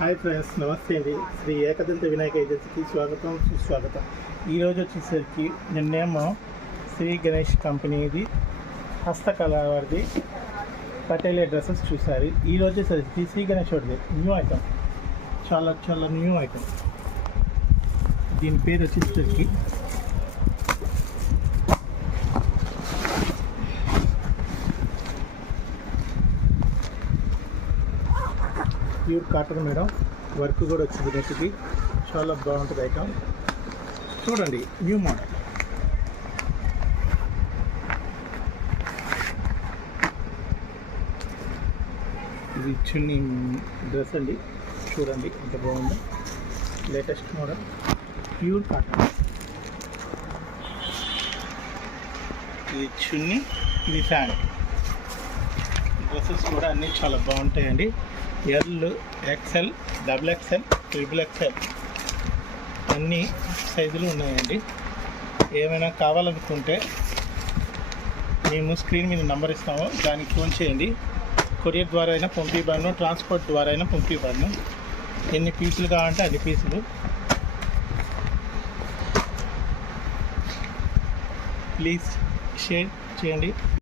Hi friends, నమస్తే అండి. శ్రీ ఏకదంత వినాయక ఏజెన్సీకి స్వాగతం, సుస్వాగతం. ఈరోజు వచ్చేసరికి నిన్నేమో శ్రీ గణేష్ కంపెనీది హస్తకళ వారిది పటేలియా డ్రెస్సెస్ చూసారు. ఈరోజు వచ్చేసరికి శ్రీ గణేష్ వారిది న్యూ ఐటమ్, చాలా న్యూ ఐటమ్. దీని పేరు వచ్చేసరికి ప్యూర్ కాటన్ మేడం. వర్క్ కూడా వచ్చింది నెక్కి. చాలా బాగుంటుంది ఐటమ్. చూడండి, న్యూ మోడల్. ఇది చున్నీ డ్రెస్ అండి. చూడండి ఎంత బాగుందో. Latest model, pure cotton. ఇది చున్నీ, ఇది ఫ్యాంట్. డ్రెస్సెస్ కూడా అన్నీ చాలా బాగుంటాయండి. L, XL, double XL, triple XL అన్ని సైజులు ఉన్నాయండి. ఏమైనా కావాలనుకుంటే మేము స్క్రీన్ మీద నెంబర్ ఇస్తాము, దానికి ఫోన్ చేయండి. కొరియర్ ద్వారా అయినా పంపివ్వను, ట్రాన్స్పోర్ట్ ద్వారా అయినా పంపివ్వను. ఎన్ని పీసులు కావాలంటే అన్ని పీసులు. ప్లీజ్ షేర్ చేయండి.